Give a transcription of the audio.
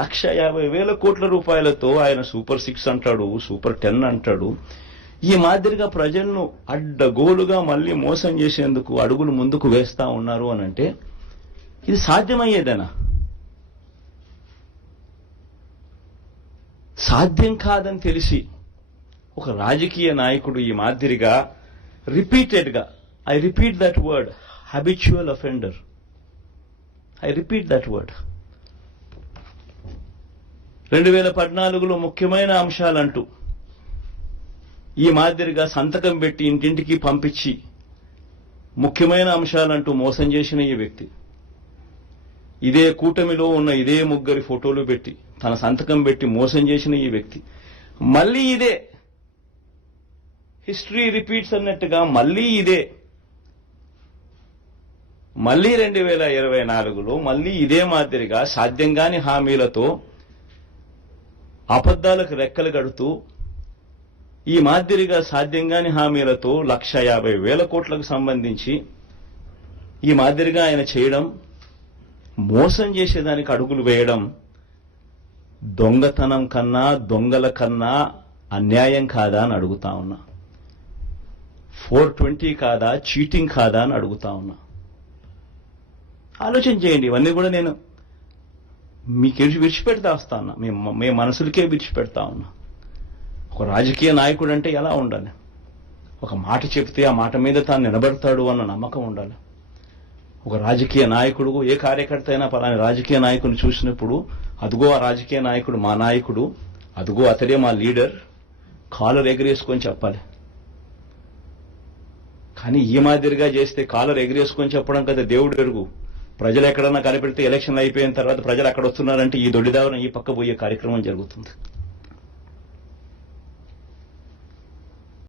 1,50,000 కోట్ల రూపాయలతో ఆయన సూపర్ 6 అంటాడు, సూపర్ 10 అంటాడు. ఈ మాదిరిగా ప్రజలను అడ్డగోలుగా మళ్ళీ మోసం చేసేందుకు అడుగులు ముందుకు వేస్తా ఉన్నారు అనంటే ఇది సాధ్యమయ్యేదేనా? సాధ్యం కాదని తెలిసి ఒక రాజకీయ నాయకుడు ఈ మాదిరిగా రిపీటెడ్గా, I repeat that word, habitual offender, I repeat that word, 2014లో ముఖ్యమైన అంశాలంటూ ఈ మాదిరిగా సంతకం పెట్టి ఇంటింటికి పంపించి ముఖ్యమైన అంశాలంటూ మోసం చేసిన ఈ వ్యక్తి, ఇదే కూటమిలో ఉన్న ఇదే ముగ్గురి ఫోటోలు పెట్టి తన సంతకం పెట్టి మోసం చేసిన ఈ వ్యక్తి మళ్ళీ ఇదే హిస్టరీ రిపీట్స్ అన్నట్టుగా మళ్ళీ 2024లో మళ్ళీ ఇదే మాదిరిగా సాధ్యం కాని హామీలతో అబద్ధాలకు రెక్కలు కడుతూ ఈ మాదిరిగా సాధ్యం కాని హామీలతో 1,50,000 కోట్లకు సంబంధించి ఈ మాదిరిగా ఆయన చేయడం, మోసం చేసేదానికి అడుగులు వేయడం దొంగతనం కన్నా దొంగల కన్నా అన్యాయం కాదా అని అడుగుతా ఉన్నా. 420 కాదా, చీటింగ్ కాదా అని అడుగుతా ఉన్నా. ఆలోచన చేయండి. ఇవన్నీ కూడా నేను మీకు విడిచిపెడతా వస్తా ఉన్నా, మీ మనసులకే విడిచిపెడతా ఉన్నా. ఒక రాజకీయ నాయకుడు అంటే ఎలా ఉండాలి? ఒక మాట చెప్తే ఆ మాట మీద తాను నిలబడతాడు అన్న నమ్మకం ఉండాలి. ఒక రాజకీయ నాయకుడు, ఏ కార్యకర్త అయినా పలాని రాజకీయ నాయకుడిని చూసినప్పుడు అదుగో ఆ రాజకీయ నాయకుడు మా నాయకుడు, అదుగో అతడే మా లీడర్, కాలర్ ఎగరేసుకొని చెప్పాలి. కానీ ఈ మాదిరిగా చేస్తే కాలర్ ఎగరేసుకొని చెప్పడం కదా దేవుడు ఎరుగు. ప్రజలు ఎక్కడన్నా కనిపెడితే ఎలక్షన్లు అయిపోయిన తర్వాత ప్రజలు అక్కడ వస్తున్నారంటే ఈ దొడ్డిదావన ఈ పక్క పోయే కార్యక్రమం జరుగుతుంది.